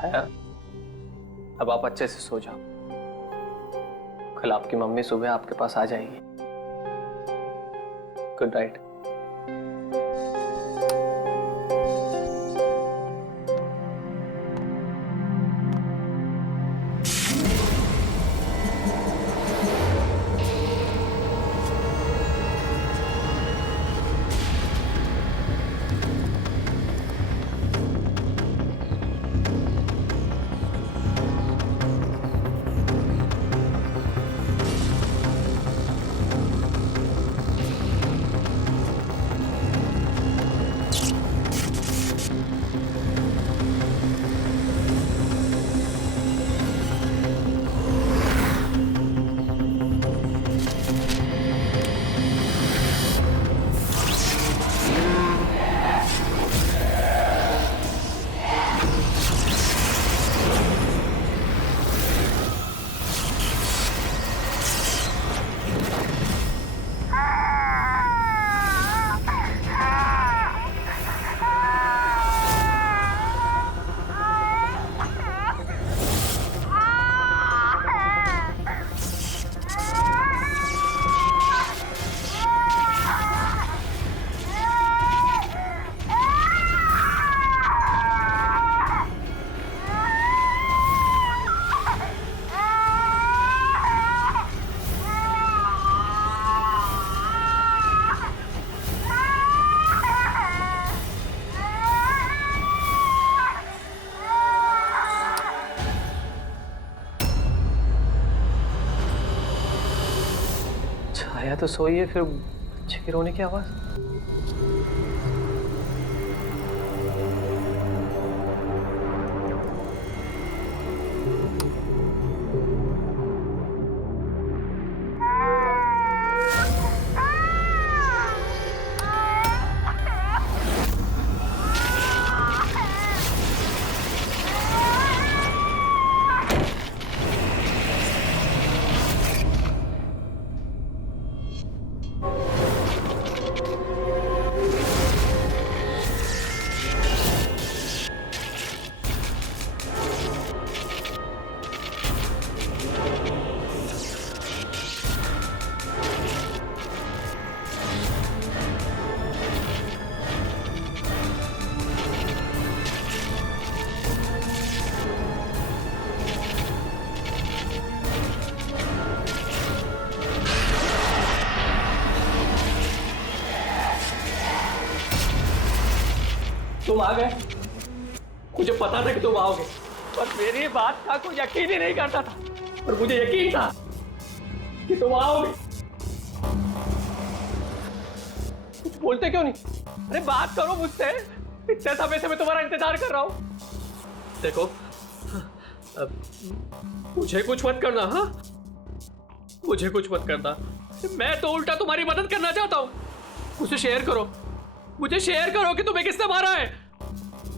छाया, अब आप अच्छे से सो जाओ। कल आपकी मम्मी सुबह आपके पास आ जाएगी। Good night. छाया तो सोई है, फिर बच्चे के रोने की आवाज। तुम आ गए, मुझे पता था कि तुम आओगे, पर मेरी बात का कोई यकीन ही नहीं करता था, पर मुझे यकीन था कि तुम आओगे। कुछ बोलते क्यों नहीं? अरे बात करो मुझसे, इतने समय से मैं तुम्हारा इंतजार कर रहा हूं। देखो, मुझे कुछ मत करना। हाँ, मुझे कुछ मत करना, मैं तो उल्टा तुम्हारी मदद करना चाहता हूं। मुझे शेयर करो, मुझे शेयर करो कि तुम्हें किसने मारा है।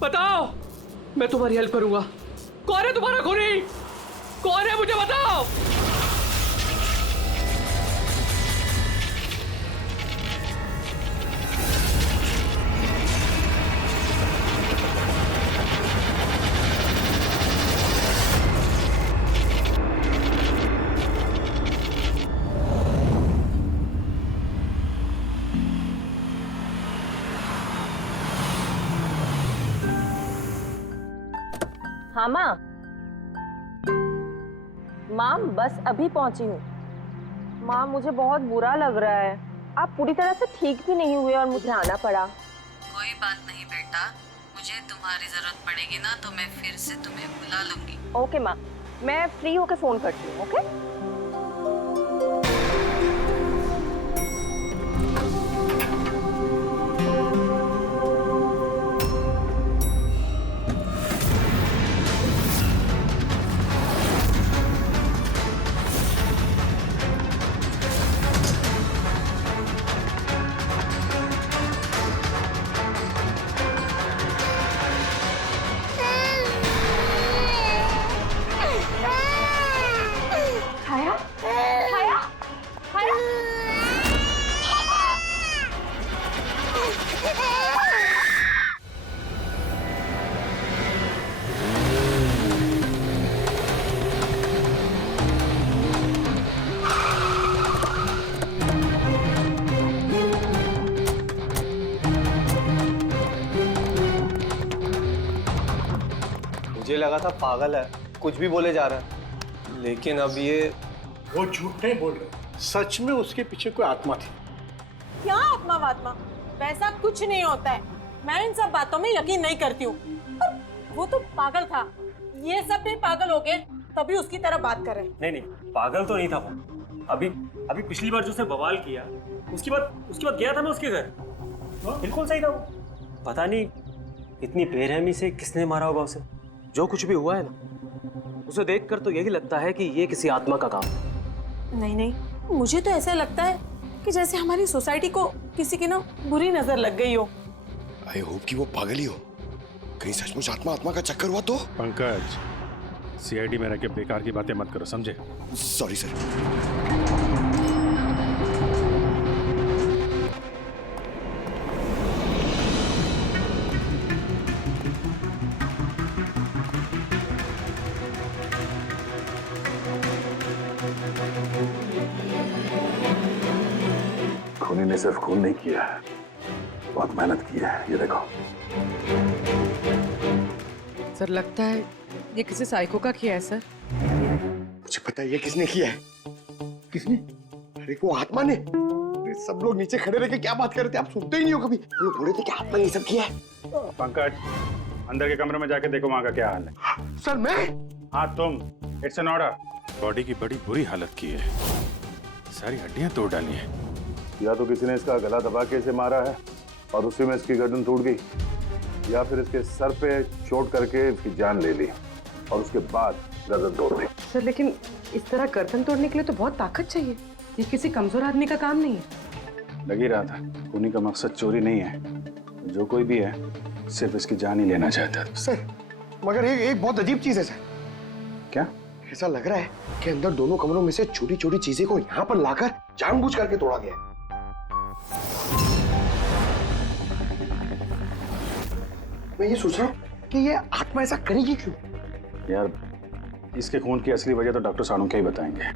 बताओ, मैं तुम्हारी हेल्प करूंगा। कौन है तुम्हारा खूनी? कौन है, मुझे बताओ। हाँ माँ, माँ बस अभी पहुंची हूँ। माँ मुझे बहुत बुरा लग रहा है, आप पूरी तरह से ठीक भी नहीं हुए और मुझे आना पड़ा। कोई बात नहीं बेटा, मुझे तुम्हारी जरूरत पड़ेगी ना तो मैं फिर से तुम्हें बुला लूंगी। ओके माँ, मैं फ्री होके फोन करती हूँ। ओके। मुझे लगा था पागल है, कुछ भी बोले जा रहा है, लेकिन अब ये वो झूठ नहीं बोल रहे, सच में उसके पीछे कोई आत्मा थी। क्या आत्मा वात्मा, वैसा कुछ नहीं होता है। मैं इन सब बातों में यकीन नहीं करती हूँ। वो तो पागल था, ये सब भी पागल हो गए तभी उसकी तरह बात कर रहे हैं। नहीं नहीं, पागल तो नहीं था वो। अभी पिछली बार जो उसने बवाल किया, उसके बाद गया था मैं उसके घर, बिल्कुल सही था वो। पता नहीं इतनी बेरहमी से किसने मारा होगा उसे। जो कुछ भी हुआ है ना, उसे देखकर तो यही लगता है कि ये किसी आत्मा का काम है। नहीं नहीं, मुझे तो ऐसा लगता है कि जैसे हमारी सोसाइटी को किसी की ना बुरी नजर लग गई हो। आई होप कि वो पागल ही हो, कहीं सचमुच आत्मा का चक्कर हुआ तो। पंकज, सीआईडी में रह के बेकार की बातें मत करो, समझे? Sorry sir. खूनी ने सिर्फ खून नहीं किया है, बहुत मेहनत की है, ये देखो। सर लगता है ये किसी साइको का किया है सर। मुझे पता है ये किसने किया है। किसने? अरे वो आत्मा ने। अरे सब लोग नीचे खड़े रह के क्या बात कर रहे थे, आप सुनते ही नहीं हो कभी। वो लोग बोल रहे थे कि आत्मा ने ये सब किया है। पंकज, अंदर के कमरे में जाके देखो वहां का क्या हाल है। सर मैं? हाँ तुम, इट्स एन ऑर्डर। बॉडी की बड़ी बुरी हालत की है, सारी हड्डियां तोड़ डाली है। या तो किसी ने इसका गला दबा के इसे मारा है और उसी में इसकी गर्दन टूट गई, या फिर इसके सर पे चोट करके इसकी जान ले ली और उसके बाद गर्दन तोड़ दी। सर लेकिन इस तरह गर्दन तोड़ने के लिए तो बहुत ताकत चाहिए, ये किसी कमजोर आदमी का काम नहीं है। लग ही रहा था, खूनी का मकसद चोरी नहीं है, जो कोई भी है सिर्फ इसकी जान ही लेना चाहता है। सर मगर एक बहुत अजीब चीज है सर। क्या? ऐसा लग रहा है कि अंदर दोनों कमरों में से छोटी छोटी चीजें को यहाँ पर लाकर जानबूझ करके तोड़ा गया है। मैं ये सोच रहा हूँ कि ये आत्मा ऐसा करेगी क्यों? यार इसके खून की असली वजह तो डॉक्टर साणुक्य ही बताएंगे।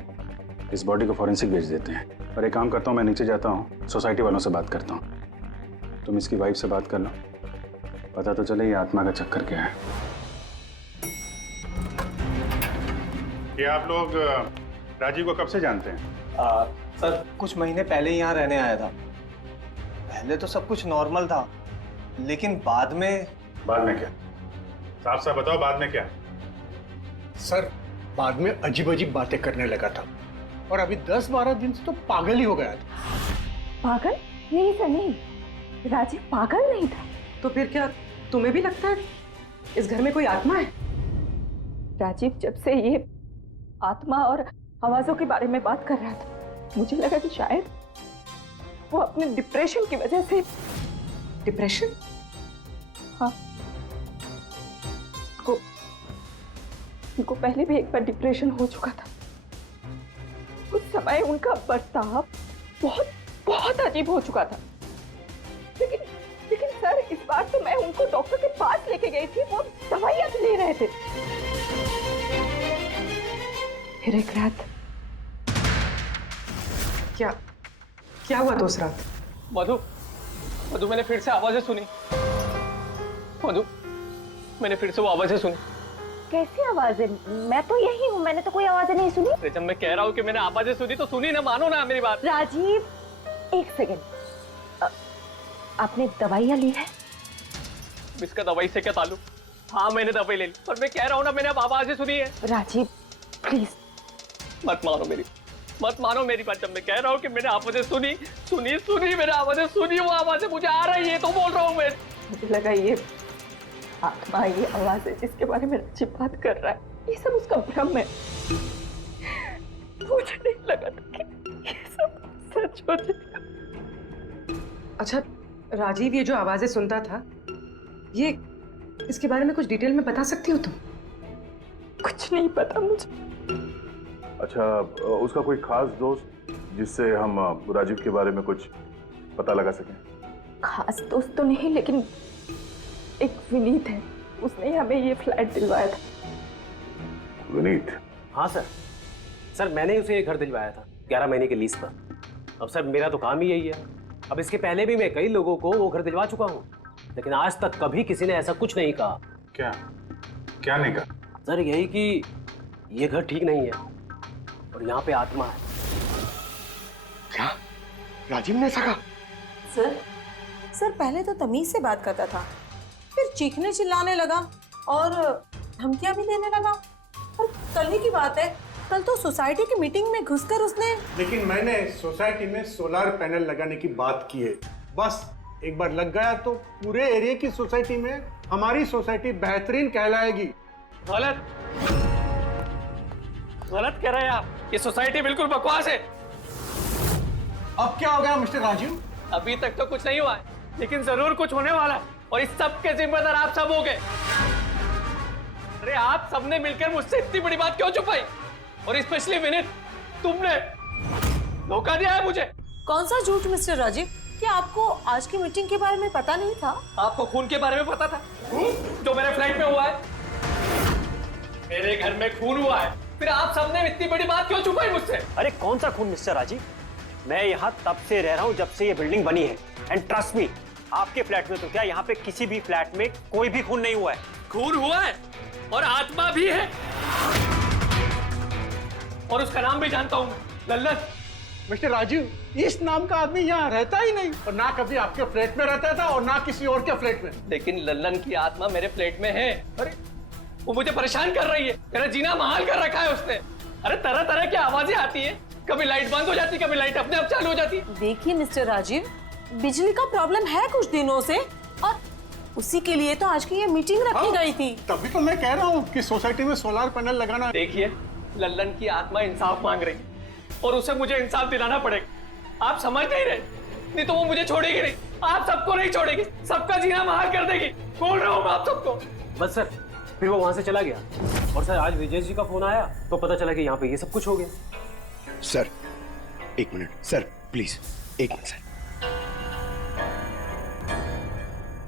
इस बॉडी को फॉरेंसिक भेज देते हैं। और एक काम करता हूँ, मैं नीचे जाता हूँ, सोसाइटी वालों से बात करता हूँ। तुम इसकी वाइफ से बात कर लो, पता तो चले ये आत्मा का चक्कर क्या है। ये आप लोग राजीव को कब से जानते हैं? सर कुछ महीने पहले ही यहाँ रहने आया था। पहले तो सब कुछ नॉर्मल था, लेकिन बाद में क्या? साफ साफ बताओ, बाद में क्या? सर बाद में अजीब अजीब बातें करने लगा था और अभी 10-12 दिन से तो पागल ही हो गया था। पागल? नहीं सर नहीं, राजीव पागल नहीं था। तो फिर क्या तुम्हें भी लगता है इस घर में कोई आत्मा है? राजीव जब से ये आत्मा और आवाजों के बारे में बात कर रहा था, मुझे लगा कि शायद वो अपने डिप्रेशन की वजह से। डिप्रेशन? हाँ, उनको पहले भी एक बार डिप्रेशन हो चुका था। उस समय उनका बर्ताव बहुत बहुत अजीब हो चुका था। लेकिन सर इस बार तो मैं उनको डॉक्टर के पास लेके गई थी, वो दवाइयां ले रहे थे। फिर एक रात क्या हुआ दोस्त रात? मधु मैंने फिर से आवाजें सुनी। मधु मैंने फिर से वो आवाजें सुनी। कैसी आवाजें? मैं तो यही हूँ, मैंने तो कोई आवाजें नहीं सुनी। जब मैं कह रहा हूँ कि मैंने आवाजें सुनी तो सुनी ना, मानो ना मेरी बात। राजीव एक सेकंड, आपने दवाइयाँ ली है? इसका दवाई से क्या ताल्लुक? हाँ मैंने दवाई ले ली, पर मैं कह रहा हूँ ना मैंने अब आवाजें सुनी है। राजीव प्लीज मत मानो मेरी बात। जब मैं कह रहा हूँ कि मैंने आवाजें सुनी मैंने आवाजें सुनी, वो आवाजें मुझे आ रही है तो बोल रहा हूँ मैं। मुझे लगा ये आत्मा, ये आवाज है जिसके बारे में राजीव बात कर रहा है, ये सब उसका भ्रम है। मुझे नहीं लगा था कि ये सब सच हो जाएगा। अच्छा राजीव ये जो आवाजें सुनता था, ये इसके बारे में कुछ डिटेल में बता सकती हो तुम? कुछ नहीं पता मुझे। अच्छा, उसका कोई खास दोस्त जिससे हम राजीव के बारे में कुछ पता लगा सकें? खास दोस्त तो नहीं, लेकिन एक विनीत है, उसने हमें ये फ्लैट दिलवाया था। विनीत? हाँ सर मैंने ही उसे ये घर दिलवाया था 11 महीने के लीज पर। अब सर मेरा तो काम ही यही है। अब इसके पहले भी मैं कई लोगों को वो घर दिलवा चुका हूँ, लेकिन आज तक कभी किसी ने ऐसा कुछ नहीं कहा। क्या क्या नहीं कहा? सर यही कि ये घर ठीक नहीं है और यहाँ पे आत्मा है। क्या राजीव ने ऐसा कहा? सर पहले तो तमीज से बात करता था, फिर चीखने चिल्लाने लगा और धमकियां भी देने लगा। और कल ही की बात है, कल तो सोसाइटी की मीटिंग में घुसकर उसने। लेकिन मैंने सोसाइटी में सोलर पैनल लगाने की बात की है। बस एक बार लग गया तो पूरे एरिया की सोसाइटी में हमारी सोसाइटी बेहतरीन कहलाएगी। गलत गलत कह रहे हैं आप। ये सोसाइटी बिल्कुल बकवास है। अब क्या हो गया मिस्टर राजीव? अभी तक तो कुछ नहीं हुआ है, लेकिन जरूर कुछ होने वाला है और इस सब के जिम्मेदार आप सब हो गए। अरे आप सबने मिलकर मुझसे इतनी बड़ी बात क्यों छुपाई? और स्पेशली विनीत, तुमने धोखा दिया है मुझे। कौन सा झूठ मिस्टर राजीव? क्या आपको आज की मीटिंग के बारे में पता नहीं था? आपको खून के बारे में पता था जो मेरे फ्लैट में हुआ है? मेरे घर में खून हुआ है, फिर आप सबने इतनी बड़ी बात क्यों छुपाई मुझसे? अरे कौन सा खून मिस्टर राजीव? मैं यहाँ तब से रह रहा हूँ जब से ये बिल्डिंग बनी है, एंड ट्रस्ट मी, आपके फ्लैट में तो क्या, यहाँ पे किसी भी फ्लैट में कोई भी खून नहीं हुआ है। खून हुआ है और आत्मा भी है, और उसका नाम भी जानता हूँ, लल्लन। मिस्टर राजीव, इस नाम का आदमी यहाँ रहता ही नहीं, और ना कभी आपके फ्लैट में रहता था और ना किसी और के फ्लैट में। लेकिन लल्लन की आत्मा मेरे फ्लैट में है। अरे वो मुझे परेशान कर रही है, मेरा जीना महाल कर रखा है उसने। अरे तरह तरह की आवाजें आती है, कभी लाइट बंद हो जाती, कभी लाइट अपने आप चालू हो जाती। देखिए मिस्टर राजीव, बिजली का प्रॉब्लम है कुछ दिनों से, और उसी के लिए तो आज की ये मीटिंग रखी गई थी। तभी तो मैं कह रहा हूँ कि सोसाइटी में सोलर पैनल लगाना। देखिए, लल्लन की आत्मा इंसाफ मांग रही और उसे मुझे इंसाफ दिलाना पड़ेगा। आप समझ नहीं रहे, नहीं तो वो मुझे छोड़ेगी नहीं। आप सबको नहीं छोड़ेगी, सबका जीना महाल कर देगी। बोल रहा हूँ मैं आप सबको। बस सर, फिर वो वहां से चला गया और सर आज विजय जी का फोन आया तो पता चला कि यहाँ पे ये सब कुछ हो गया। सर एक मिनट सर, प्लीज एक मिनट सर।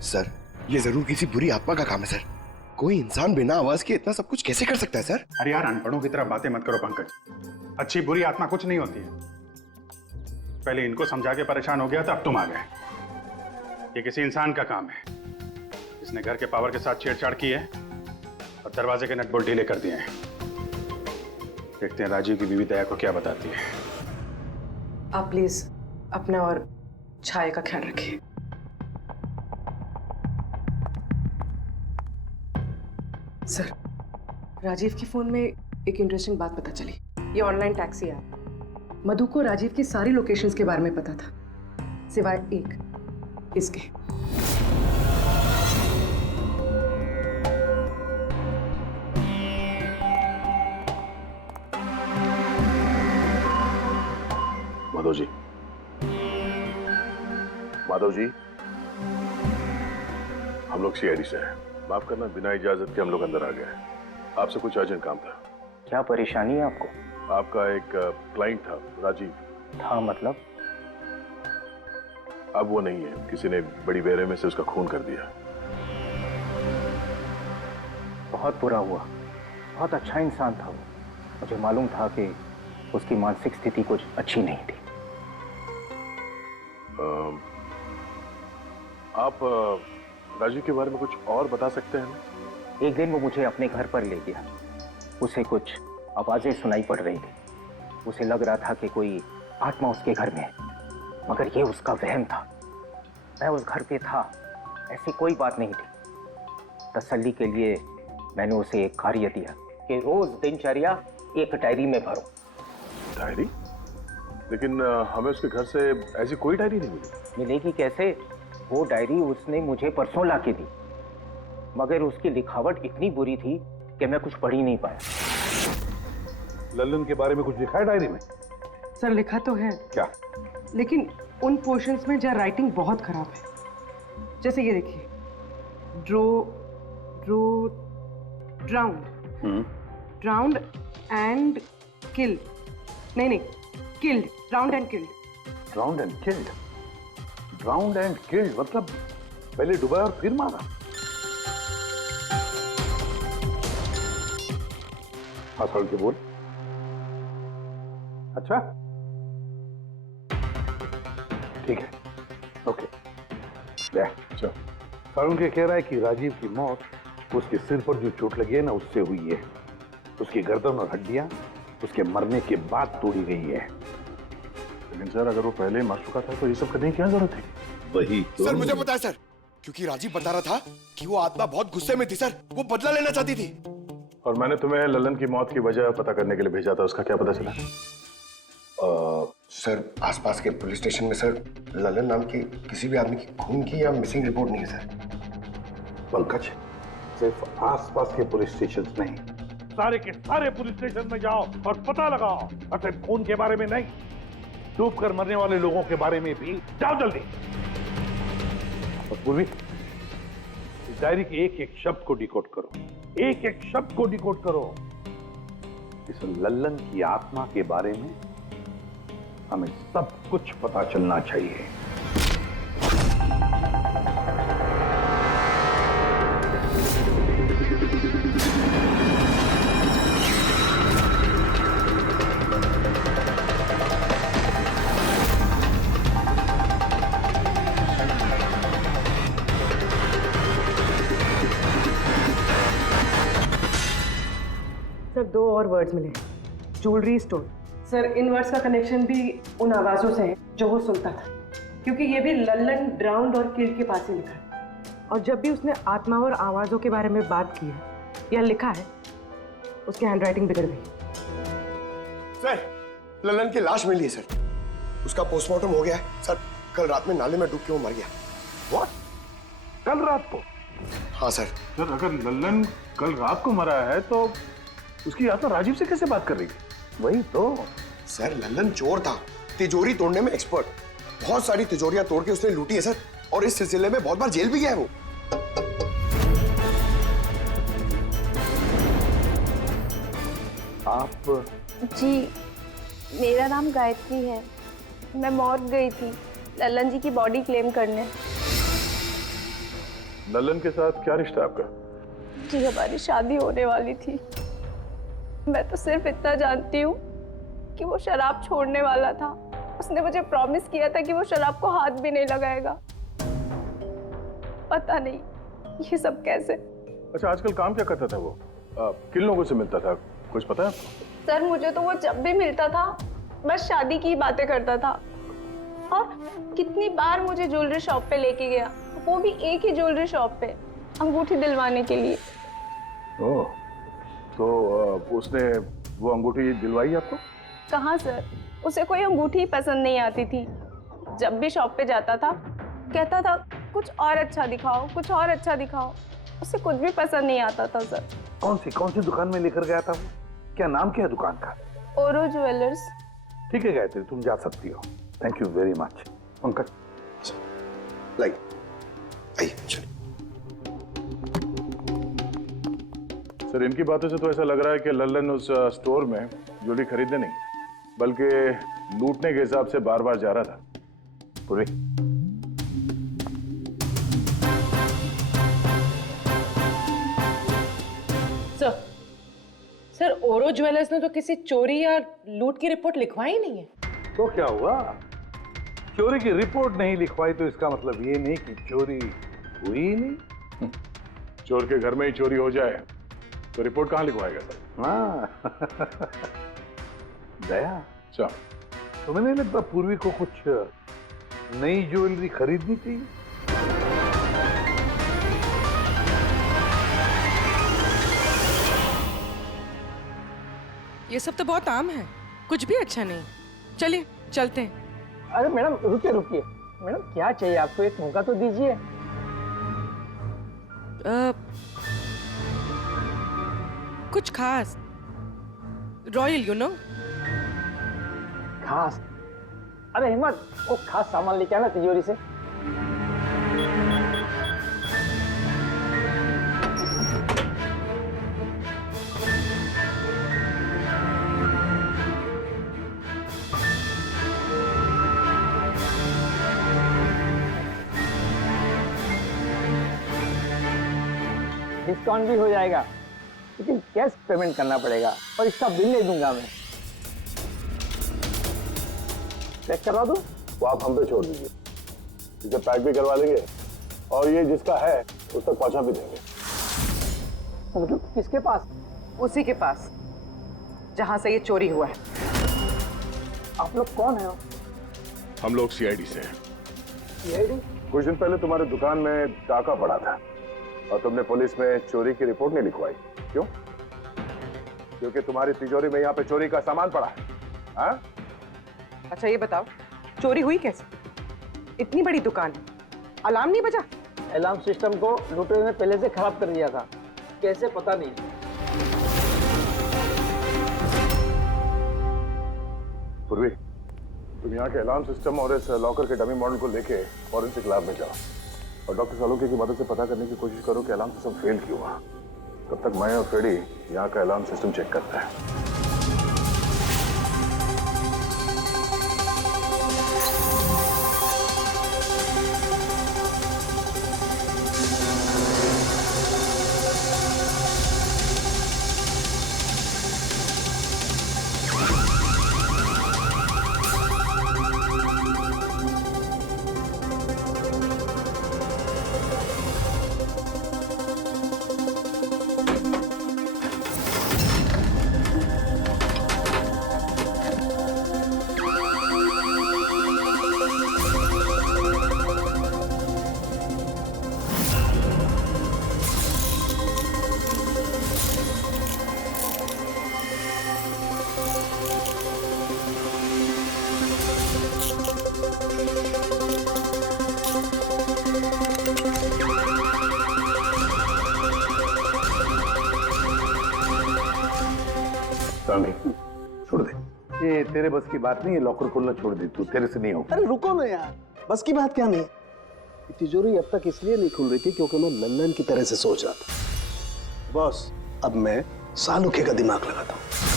सर ये जरूर किसी बुरी आत्मा का काम है सर। कोई इंसान बिना आवाज के इतना सब कुछ कैसे कर सकता है सर? अरे यार अनपढ़ों की तरह बातें मत करो पंकज। अच्छी बुरी आत्मा कुछ नहीं होती है। पहले इनको समझा के परेशान हो गया था, अब तुम आ गए। ये किसी इंसान का काम है। इसने घर के पावर के साथ छेड़छाड़ की है और दरवाजे के नट बोल्ट ढीले कर दिए हैं। देखते हैं राजीव की बीवी दया को क्या बताती है। आप प्लीज अपना और छाया का ख्याल रखिए। सर, राजीव के फोन में एक इंटरेस्टिंग बात पता चली। ये ऑनलाइन टैक्सी ऐप, मधु को राजीव की सारी लोकेशंस के बारे में पता था, सिवाय एक, इसके। माधव जी, माधव जी, हम लोग सीआईडी से हैं। माफ करना, बिना इजाजत के हम लोग अंदर आ गए। आपसे कुछ अर्जेंट काम था। क्या परेशानी है आपको? आपका एक क्लाइंट था, राजीव। था मतलब? अब वो नहीं है, किसी ने बड़ी बेरहमी से उसका खून कर दिया। बहुत बुरा हुआ। बहुत अच्छा इंसान था वो। मुझे मालूम था कि उसकी मानसिक स्थिति कुछ अच्छी नहीं थी। आप राजीव के बारे में कुछ और बता सकते हैं? एक दिन वो मुझे अपने घर पर ले गया। उसे कुछ आवाजें सुनाई पड़ रही थी। उसे लग रहा था कि कोई आत्मा उसके घर में है, मगर ये उसका वहम था। मैं उस घर पे था, ऐसी कोई बात नहीं थी। तसल्ली के लिए मैंने उसे एक कार्य दिया कि रोज दिनचर्या एक डायरी में भरो। डायरी? लेकिन हमें उसके घर से ऐसी कोई डायरी नहीं मिली। मिलेगी कैसे? वो डायरी उसने मुझे परसों ला के दी, मगर उसकी लिखावट इतनी बुरी थी कि मैं कुछ पढ़ ही नहीं पाया। लल्लन के बारे में कुछ लिखा है डायरी में? सर लिखा तो है। क्या? लेकिन उन पोर्शंस में जहाँ राइटिंग बहुत खराब है। जैसे ये देखिए, ड्राउंड एंड किल्ड। नहीं, killed, drowned and killed. Drowned and killed? Drowned and killed मतलब पहले डुबाया और फिर मारा? हाँ सर के बोल। अच्छा ठीक है, ओके। चलो, सारुण के कह रहा है कि राजीव की मौत उसके सिर पर जो चोट लगी है ना, उससे हुई है। उसकी गर्दन और हड्डियां उसके मरने के बाद तोड़ी गई है। लेकिन सर, अगर वो पहले मर चुका था तो ये सब करने की क्या जरूरत है? वही तो सर मुझे पता है सर, क्योंकि राजीव बता रहा था कि वो आत्मा बहुत गुस्से में थी सर, वो बदला लेना चाहती थी। और मैंने तुम्हें ललन की मौत की वजह पता करने के लिए भेजा था, उसका क्या पता चला? सर आसपास के पुलिस स्टेशन में सर ललन नाम के किसी भी आदमी की खून की या मिसिंग रिपोर्ट नहीं है सर। पंकज, सिर्फ आसपास के पुलिस स्टेशन नहीं, सारे के सारे पुलिस स्टेशन में जाओ और पता लगाओ। और सिर्फ खून के बारे में नहीं, डूब कर मरने वाले लोगों के बारे में भी जाओ जल्दी। और पूर्वी, इस डायरी के एक एक शब्द को डिकोड करो, एक एक शब्द को डिकोड करो। इस लल्लन की आत्मा के बारे में हमें सब कुछ पता चलना चाहिए। सर 2 और वर्ड्स मिले, ज्वेलरी स्टोर। सर इन वर्ड्स का कनेक्शन भी उन आवाज़ों से है जो वो सुनता था, क्योंकि ये भी लल्लन ड्राउन्ड और किल्ड के पास ही लिखा है। और जब भी उसने आत्मा और आवाज़ों के बारे में बात की है या लिखा है, उसकी हैंडराइटिंग बिगड़ गई। सर ललन की लाश मिली है सर, उसका पोस्टमार्टम हो गया है सर। कल रात में नाले में डूब के वो मर गया। What? कल रात को? हाँ सर। सर अगर लल्लन कल रात को मरा है तो उसकी आत्मा राजीव से कैसे बात कर रही थी? वही तो सर, लल्लन चोर था, तिजोरी तोड़ने में एक्सपर्ट। बहुत सारी तिजोरियां तोड़ के उसने लूटी है सर, और इस सिलसिले में बहुत बार जेल भी गया है वो। आप? जी मेरा नाम गायत्री है, मैं मॉर्ग गई थी लल्लन जी की बॉडी क्लेम करने। लल्लन के साथ क्या रिश्ता आपका? जी हमारी शादी होने वाली थी। मैं तो सिर्फ इतना जानती हूँ कि वो शराब छोड़ने वाला था। उसने मुझे प्रॉमिस किया था कि वो शराब को हाथ भी नहीं लगाएगा। पता नहीं ये सब कैसे। अच्छा, आजकल काम क्या करता था वो? किन लोगों से मिलता था, कुछ पता है आपको? सर मुझे तो वो जब भी मिलता था बस शादी की बातें करता था, और कितनी बार मुझे ज्वेलरी शॉप पे लेके गया, वो भी एक ही ज्वेलरी शॉप पे, अंगूठी दिलवाने के लिए। ओह, तो उसने वो अंगूठी दिलवाई आपको? कहाँ सर, उसे कोई अंगूठी पसंद नहीं आती थी। जब भी शॉप पे जाता था कहता था कुछ और अच्छा दिखाओ, कुछ और अच्छा दिखाओ। उसे कुछ भी पसंद नहीं आता था सर। कौन सी दुकान में लेकर गया था वो? क्या नाम क्या है दुकान का? ओरो ज्वेलर्स। ठीक है गायत्री, तुम जा सकती हो। Thank you very much. Pankaj like आइए चलिए। सर इनकी बातों से तो ऐसा लग रहा है कि लल्लन उस स्टोर में ज्वेलरी खरीदने नहीं बल्कि लूटने के हिसाब से बार बार जा रहा था। पूरी सर ओरो ज्वेलर्स ने तो किसी चोरी या लूट की रिपोर्ट लिखवाई नहीं है। तो क्या हुआ? चोरी की रिपोर्ट नहीं लिखवाई तो इसका मतलब ये नहीं कि चोरी हुई ही नहीं। चोर के घर में ही चोरी हो जाए तो रिपोर्ट कहाँ लिखवाएगा सर? हाँ दया, अच्छा तुम्हें नहीं लगता पूर्वी को कुछ नई ज्वेलरी खरीदनी चाहिए? ये सब तो बहुत आम है, कुछ भी अच्छा नहीं। चलिए चलते हैं। अरे मैडम रुकिए रुकिए, मैडम क्या चाहिए आपको, एक मौका तो दीजिए। कुछ खास, रॉयल यू नो। खास? अरे हिम्मत, वो खास सामान लेके आना तिजोरी से। डिस्काउंट भी हो जाएगा, लेकिन कैश पेमेंट करना पड़ेगा और इसका बिल नहीं दूंगा मैं। पैक करवा दूं? वो आप हम पे छोड़ दीजिए, इसे पैक भी करवा देंगे और ये जिसका है उस तक पहुंचा भी देंगे। मतलब किसके पास? उसी के पास जहां से ये चोरी हुआ है। आप लोग कौन है? हम लोग सीआईडी से हैं। सीआईडी? कुछ दिन पहले तुम्हारे दुकान में डाका पड़ा था और तुमने पुलिस में चोरी की रिपोर्ट नहीं लिखवाई। क्यों? क्योंकि तुम्हारी तिजोरी में यहाँ पे चोरी का सामान पड़ा है। हाँ? अच्छा ये बताओ, चोरी हुई कैसे? इतनी बड़ी दुकान है, अलार्म नहीं बजा? अलार्म सिस्टम को लुटेरे ने पहले से खराब कर दिया था, कैसे पता नहीं। पूर्वी, तुम यहाँ के अलार्म सिस्टम और इस लॉकर के डमी मॉडल को लेके फॉरेंसिक लैब में जाओ और डॉक्टर सालुके की मदद से पता करने की कोशिश करो कि अलार्म सिस्टम फेल क्यों हुआ। तब तक मैं और फ्रेडी यहाँ का अलार्म सिस्टम चेक करते हैं। छोड़ दे, ये तेरे बस की बात नहीं है। लॉकर खोलना छोड़ दे, तू तेरे से नहीं होगा। अरे रुको ना यार, बस की बात क्या नहीं। तिजोरी अब तक इसलिए नहीं खुल रही थी क्योंकि मैं लल्लन की तरह से सोच रहा था। बॉस, अब मैं सालुके का दिमाग लगाता हूँ।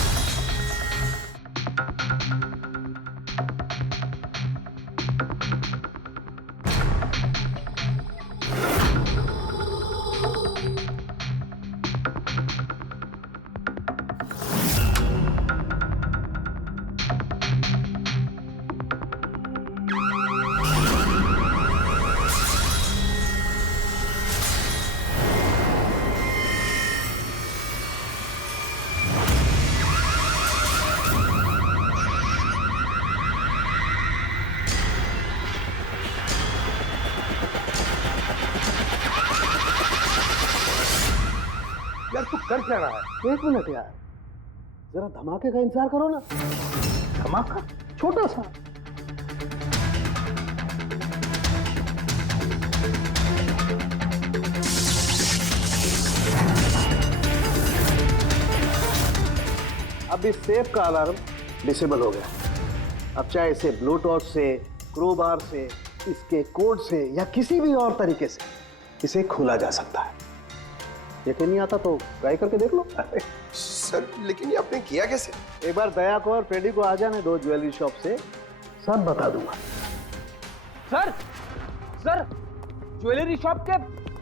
यार तू कर क्या रहा है? एक मिनट यार, जरा धमाके का इंतजार करो ना। धमाका? छोटा सा। अब इस सेफ का अलार्म डिसेबल हो गया। अब चाहे इसे ब्लूटूथ से, क्रोबार से, इसके कोड से या किसी भी और तरीके से इसे खोला जा सकता है। यकीन नहीं आता तो ट्राई करके देख लो। सर लेकिन ये आपने किया कैसे? एक बार दया को और फ्रेडी को आ जाने दो ज्वेलरी शॉप से, सब बता दूंगा। सर, सर, ज्वेलरी शॉप के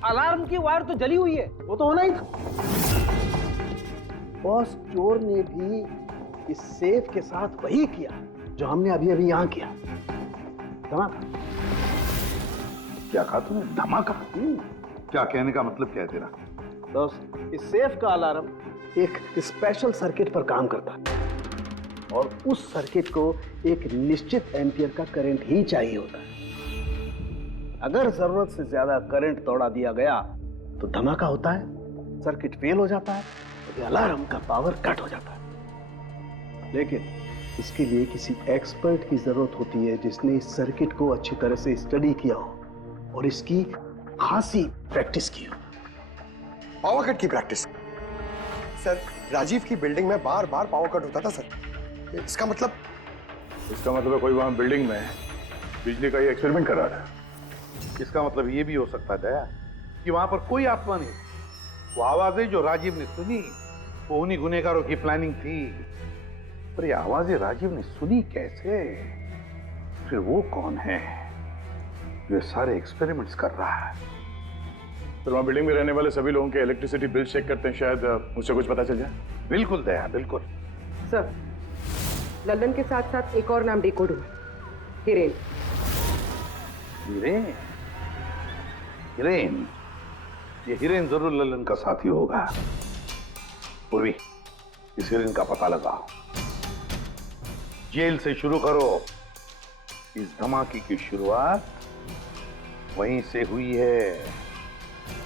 अलार्म की वायर तो जली हुई है। वो तो होना ही था। बॉस, चोर ने भी इस सेफ के साथ वही किया जो हमने अभी अभी यहां किया। धमाका। क्या कहा तूने? धमाका? क्या कहने का मतलब क्या है तेरा? दोस्त, इस सेफ का अलार्म एक स्पेशल सर्किट पर काम करता है और उस सर्किट को एक निश्चित एम्पियर का करंट ही चाहिए होता है। अगर जरूरत से ज्यादा करंट दौड़ा दिया गया तो धमाका होता है, सर्किट फेल हो जाता है, तो अलार्म का पावर कट हो जाता है। लेकिन इसके लिए किसी एक्सपर्ट की जरूरत होती है जिसने इस सर्किट को अच्छी तरह से स्टडी किया हो और इसकी खासी प्रैक्टिस की हो। पावर कट की प्रैक्टिस? सर, राजीव की बिल्डिंग में बार बार पावर कट होता था सर। इसका मतलब? इसका मतलब है कोई वहां बिल्डिंग में बिजली का ये एक्सपेरिमेंट कर रहा था। इसका मतलब ये भी हो सकता है दया कि वहां पर कोई आत्मा नहीं, वो आवाजें जो राजीव ने सुनी वो उन्हीं गुनहगारों की प्लानिंग थी। पर ये आवाजें राजीव ने सुनी कैसे? फिर वो कौन है जो ये सारे एक्सपेरिमेंट्स कर रहा है? फिर वहां बिल्डिंग में रहने वाले सभी लोगों के इलेक्ट्रिसिटी बिल चेक करते हैं, शायद मुझे कुछ पता चल जाए। बिल्कुल दया, बिल्कुल। सर, लल्लन के साथ साथ एक और नाम डिकोड हुआ, हिरेन। हिरेन? हिरेन? ये हिरेन जरूर लल्लन का साथी होगा। पूर्वी, इस हिरन का पता लगाओ। जेल से शुरू करो। इस धमाके की शुरुआत वहीं से हुई है,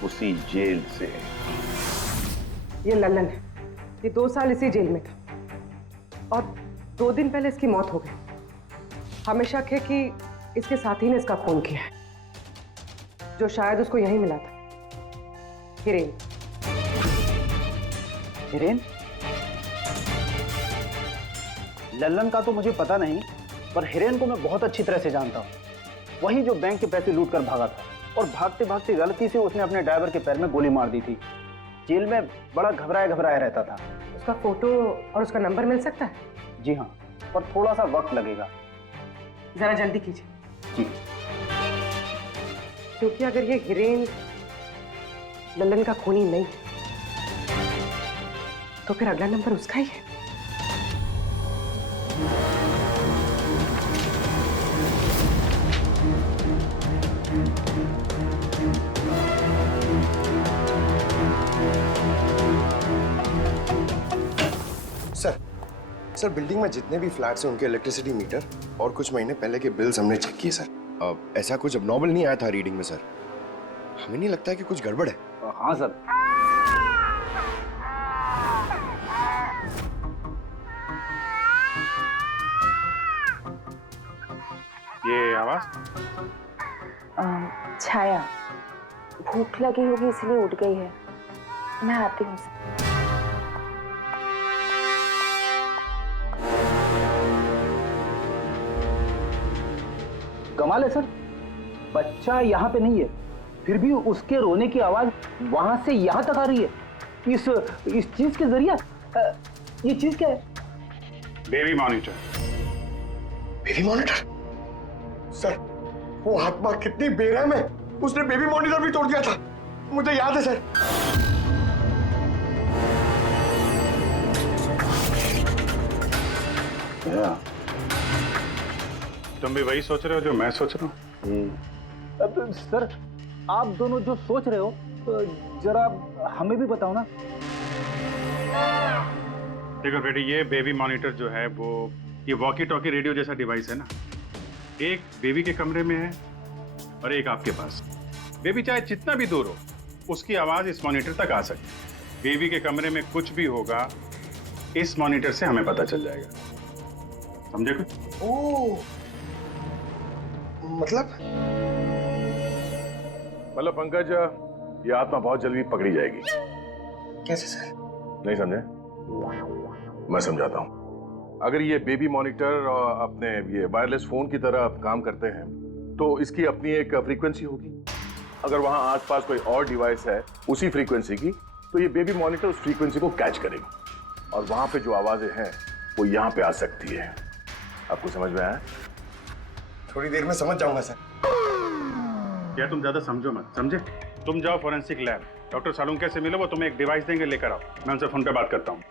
उसी जेल से। ये लल्लन है, ये 2 साल इसी जेल में था और 2 दिन पहले इसकी मौत हो गई। हमें शक है कि इसके साथी ने इसका खून किया है, जो शायद उसको यहीं मिला था। हिरेन। हिरेन? लल्लन का तो मुझे पता नहीं, पर हिरेन को मैं बहुत अच्छी तरह से जानता हूँ। वही जो बैंक के पैसे लूट कर भागा था और भागते भागते गलती से उसने अपने ड्राइवर के पैर में गोली मार दी थी। जेल में बड़ा घबराया घबराया रहता था। उसका फोटो और उसका नंबर मिल सकता है? जी हाँ, पर थोड़ा सा वक्त लगेगा। जरा जल्दी कीजिए। जी। क्योंकि अगर ये हिरेन लल्लन का खूनी नहीं तो फिर अगला नंबर उसका ही है। सर बिल्डिंग में जितने भी फ्लैट्स हैं उनके इलेक्ट्रिसिटी मीटर और कुछ महीने पहले के बिल्स हमने चेक किए सर। ऐसा कुछ अबनॉर्मल नहीं आया था रीडिंग में सर। हमें नहीं लगता है कि कुछ गड़बड़ है। हाँ सर। ये आवाज? छाया भूख लगी होगी इसलिए उठ गई है। मैं आती हूँ। कमाल है सर, बच्चा यहाँ पे नहीं है, फिर भी उसके रोने की आवाज वहां से यहाँ तक आ रही है। इस चीज के जरिए ये चीज क्या है? Baby monitor. Baby monitor? Sir वो आत्मा कितनी बेरहम है, उसने बेबी मॉनिटर भी तोड़ दिया था, मुझे याद है सर। तुम भी वही सोच रहे हो जो मैं सोच रहा हूँ? अब सर आप दोनों जो सोच रहे हो जरा हमें भी बताओ ना। देखो बेटी, ये बेबी मॉनिटर जो है वो ये वॉकी टॉकी रेडियो जैसा डिवाइस है ना। एक बेबी के कमरे में है और एक आपके पास। बेबी चाहे जितना भी दूर हो उसकी आवाज इस मॉनिटर तक आ सकती है। बेबी के कमरे में कुछ भी होगा इस मॉनिटर से हमें पता चल जाएगा। समझे कुछ? ओह, मतलब पंकज, ये आत्मा बहुत जल्दी पकड़ी जाएगी। कैसे सर? नहीं समझे? मैं समझाता हूँ। अगर ये बेबी मॉनिटर अपने ये वायरलेस फोन की तरह काम करते हैं तो इसकी अपनी एक फ्रीक्वेंसी होगी। अगर वहां आसपास कोई और डिवाइस है उसी फ्रीक्वेंसी की तो ये बेबी मॉनिटर उस फ्रीक्वेंसी को कैच करेगी और वहां पे जो आवाजें हैं वो यहाँ पे आ सकती है। आपको समझ में आया? थोड़ी देर में समझ जाऊंगा सर। क्या तुम ज्यादा समझो मत, समझे? तुम जाओ फॉरेंसिक लैब, डॉक्टर सालुंके से मिलो, वो तुम्हें एक डिवाइस देंगे, लेकर आओ। मैं उनसे फोन पे बात करता हूँ।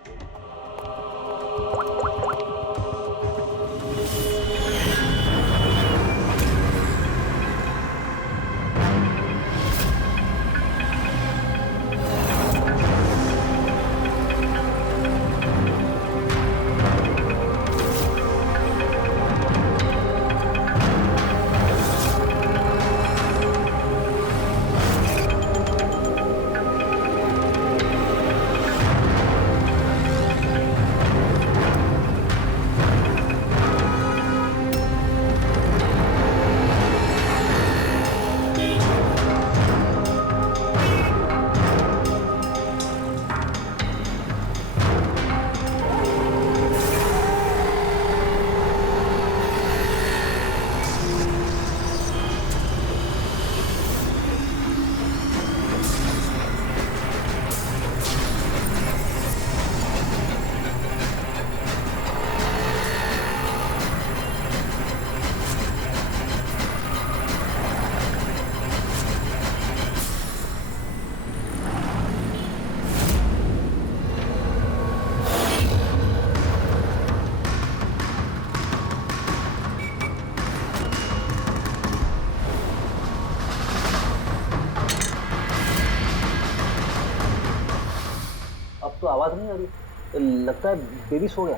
तो आवाज नहीं आ रही। लगता है बेबी सो गया।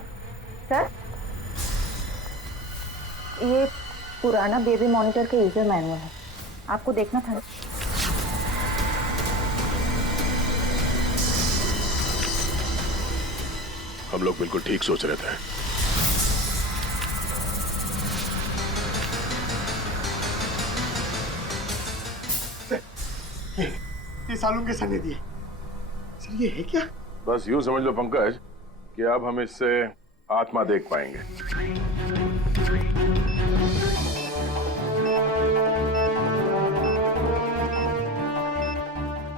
सर, ये पुराना बेबी मॉनिटर का यूजर मैनुअल है, आपको देखना था। हम लोग बिल्कुल ठीक सोच रहे थे। ये सालून के सर ने दिए। सर ये है क्या? बस यूं समझ लो पंकज कि अब हम इससे आत्मा देख पाएंगे।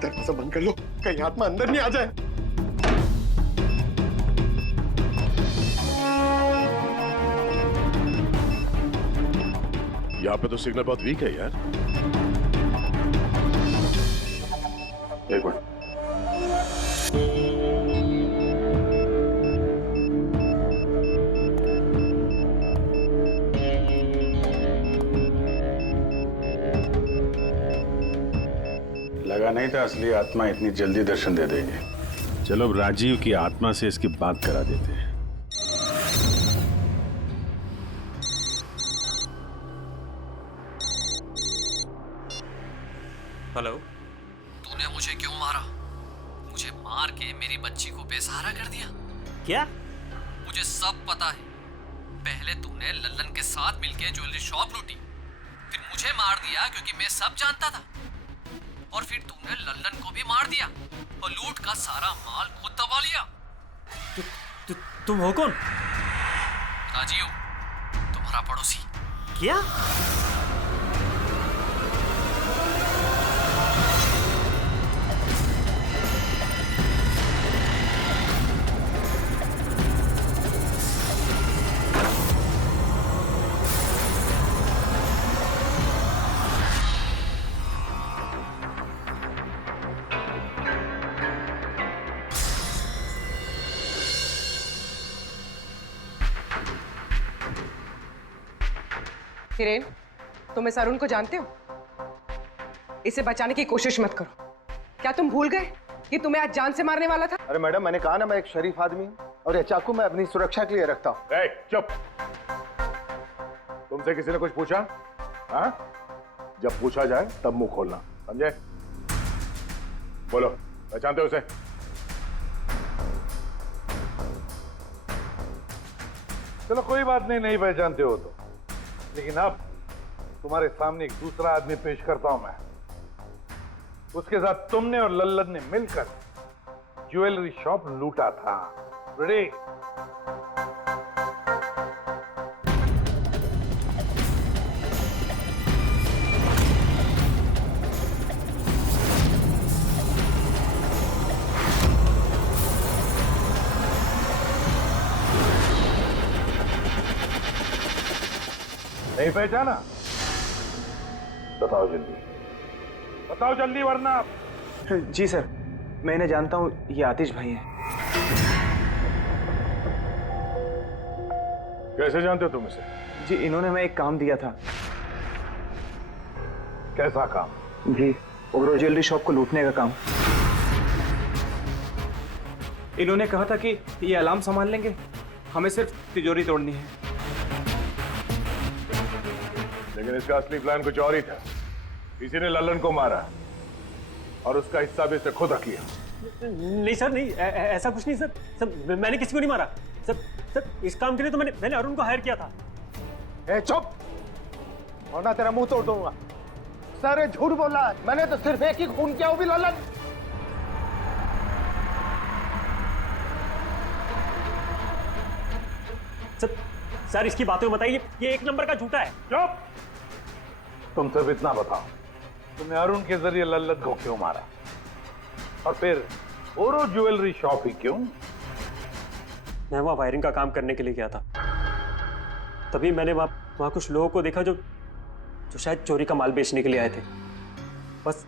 दरवाजा बंद कर लो, कहीं आत्मा अंदर नहीं आ जाए। यहाँ पे तो सिग्नल बहुत वीक है यार। एक मिनट। लगा नहीं था असली आत्मा इतनी जल्दी दर्शन दे देगी। चलो अब राजीव की आत्मा से इसकी बात करा देते हैं। हेलो। तूने मुझे क्यों मारा? मुझे मार के मेरी बच्ची को बेसहारा कर दिया। क्या? मुझे सब पता है। पहले तूने लल्लन के साथ मिलके ज्वेलरी शॉप लूटी, फिर मुझे मार दिया क्योंकि मैं सब जानता था, और फिर तूने लल्लन को भी मार दिया और लूट का सारा माल खुद दबा लिया। तुम हो कौन? राजीव, तुम्हारा पड़ोसी। क्या? हिरेन, तुम इस अरुण को जानते हो? इसे बचाने की कोशिश मत करो। क्या तुम भूल गए कि तुम्हें आज जान से मारने वाला था? अरे मैडम, मैंने कहा ना मैं एक शरीफ आदमी हूँ और ये चाकू मैं अपनी सुरक्षा के लिए रखता हूँ। चुप। तुमसे किसी ने कुछ पूछा? हाँ? जब पूछा जाए तब मुंह खोलना, समझे? बोलो, पहचानते हो उसे? चलो कोई बात नहीं, नहीं पहचानते हो तो, लेकिन अब तुम्हारे सामने एक दूसरा आदमी पेश करता हूं मैं। उसके साथ तुमने और लल्लन ने मिलकर ज्वेलरी शॉप लूटा था। रेडी? नहीं पहचाना? बताओ जल्दी, बताओ जल्दी, वरना। जी सर, मैं इन्हें जानता हूँ, ये आतिश भाई हैं। कैसे जानते हो तुम इसे? जी, इन्होंने हमें एक काम दिया था। कैसा काम? जी, ओवरऑल ज्वेलरी शॉप को लूटने का काम। इन्होंने कहा था कि ये अलार्म संभाल लेंगे, हमें सिर्फ तिजोरी तोड़नी है। लेकिन इसका असली प्लान कुछ और ही था। किसी ने लल्लन को मारा और उसका हिस्सा भी इसे खुद रख लिया। नहीं सर, नहीं, ऐसा कुछ नहीं सर। सर, मैंने किसी को नहीं मारा। सर, इस काम के लिए तो मैंने अरुण को हायर किया था। चुप, वरना तेरा मुंह तोड़ दूंगा। सारे झूठ बोला, मैंने तो सिर्फ एक ही खून किया, वो भी लल्लन। सर, इसकी बातें बताइए, ये एक नंबर का झूठा है। चुप! तुम सिर्फ इतना बताओ, तुमने अरुण के जरिए लल्लन को क्यों मारा, और फिर ओरो ज्वेलरी शॉप ही क्यों? मैं वहां वायरिंग का काम करने के लिए गया था। तभी मैंने वहां कुछ लोगों को देखा जो शायद चोरी का माल बेचने के लिए आए थे। बस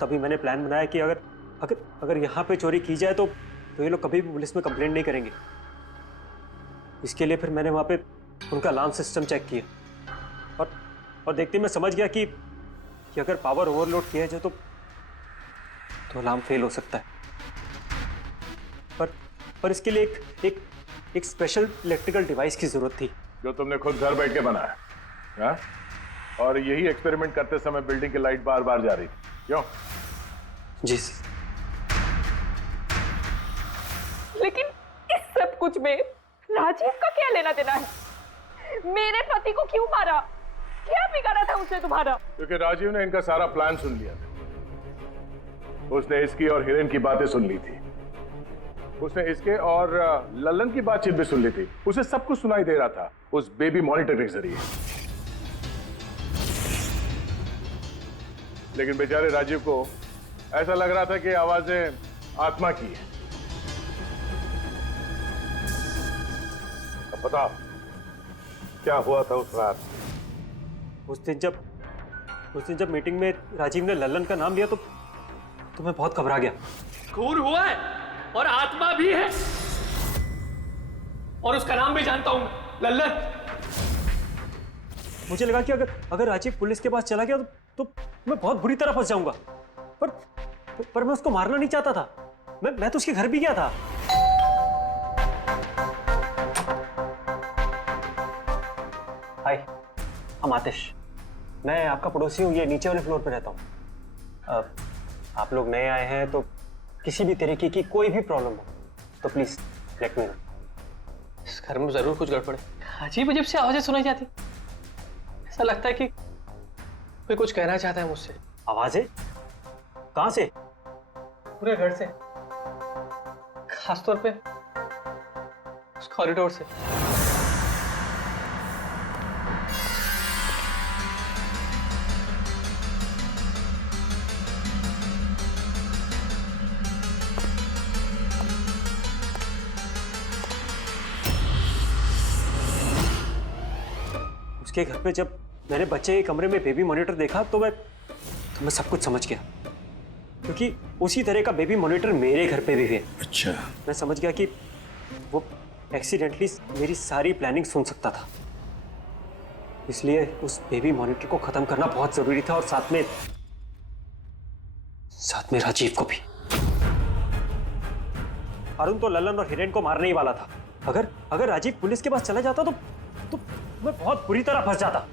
तभी मैंने प्लान बनाया कि अगर यहाँ पे चोरी की जाए तो ये लोग कभी भी पुलिस में कंप्लेंट नहीं करेंगे। इसके लिए फिर मैंने वहाँ पे उनका अलार्म सिस्टम चेक किया और देखते ही मैं समझ गया कि अगर पावर ओवरलोड किया जाए तो अलार्म फेल हो सकता है। पर इसके लिए एक स्पेशल इलेक्ट्रिकल डिवाइस की जरूरत थी जो तुमने खुद घर बैठ के बनाया, हाँ? और यही एक्सपेरिमेंट करते समय बिल्डिंग की लाइट बार बार जा रही थी, क्यों? जी। लेकिन इस सब कुछ में राजीव का क्या लेना देना है? मेरे पति को क्यों मारा? क्या बिगाड़ा था उसने तुम्हारा? क्योंकि राजीव ने इनका सारा प्लान सुन लिया था। उसने इसकी और हिरेन की बातें सुन ली थी। उसने इसके और लल्लन की बातचीत भी सुन ली थी। उसे सब कुछ सुनाई दे रहा था उस बेबी मॉनिटर के जरिए। लेकिन बेचारे राजीव को ऐसा लग रहा था कि आवाजें आत्मा की है। अब बताओ क्या हुआ था उस रात? उस दिन जब मीटिंग में राजीव ने लल्लन का नाम लिया तो मैं बहुत घबरा गया। खून हुआ है और आत्मा भी है, और उसका नाम भी जानता हूं, लल्लन। मुझे लगा कि अगर राजीव पुलिस के पास चला गया तो मैं बहुत बुरी तरह फंस जाऊंगा। पर मैं उसको मारना नहीं चाहता था। मैं तो उसके घर भी गया था। हाय, हम आतिश। मैं आपका पड़ोसी हूँ, ये नीचे वाले फ्लोर पे रहता हूँ। आप लोग नए आए हैं तो किसी भी तरीके की कोई भी प्रॉब्लम हो तो प्लीज लेट मी नो। इस घर में जरूर कुछ गड़बड़ है। अजीब अजीब सी आवाजें सुनाई जाती। ऐसा लगता है कि कोई कुछ कहना चाहता है मुझसे। आवाजें? कहां से? पूरे घर से, खासतौर पे उस कॉरिडोर से। उसके घर पे जब मैंने बच्चे के कमरे में बेबी मॉनिटर देखा तो मैं सब कुछ समझ गया, क्योंकि उसी तरह का बेबी मॉनिटर मेरे घर पे भी है। अच्छा। मैं समझ गया कि वो एक्सीडेंटली मेरी सारी प्लानिंग सुन सकता था, इसलिए उस बेबी मॉनिटर को खत्म करना बहुत जरूरी था, और साथ में राजीव को भी। अरुण तो लल्लन और हिरेन को मारने ही वाला था। अगर राजीव पुलिस के पास चला जाता तो मैं बहुत बुरी तरह फंस जाता।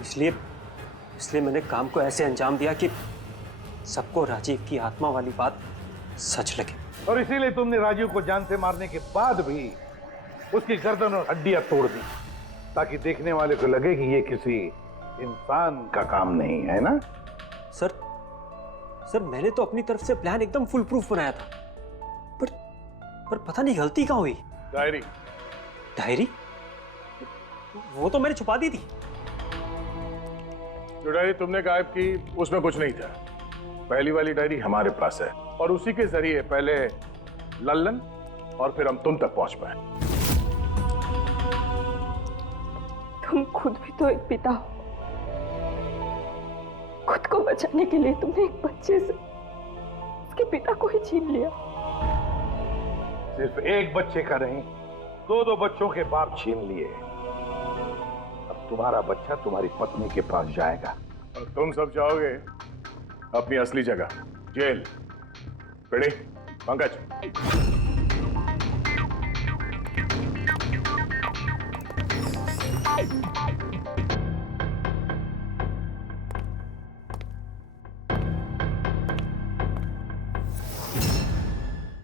इसलिए मैंने काम को ऐसे अंजाम दिया कि सबको राजीव की आत्मा वाली बात सच लगे। और इसीलिए तुमने राजीव को जान से मारने के बाद भी उसकी गर्दन और हड्डियां तोड़ दी, ताकि देखने वाले को लगे कि ये किसी इंसान का काम नहीं है ना? सर मैंने तो अपनी तरफ से प्लान एकदम फुल प्रूफ बनाया था, पर पता नहीं गलती कहाँ हुई। डायरी? वो तो मैंने छुपा दी थी। जो डायरी तुमने गायब की उसमें कुछ नहीं था। पहली वाली डायरी हमारे पास है, और उसी के जरिए पहले लल्लन और फिर हम तुम तक पहुंच पाए। तुम खुद भी तो एक पिता हो। खुद को बचाने के लिए तुमने एक बच्चे से उसके पिता को ही छीन लिया। सिर्फ एक बच्चे का नहीं, दो बच्चों के बाप छीन लिए। अब तुम्हारा बच्चा तुम्हारी पत्नी के पास जाएगा, और तुम सब जाओगे अपनी असली जगह, जेल। पेड़े, पंकज।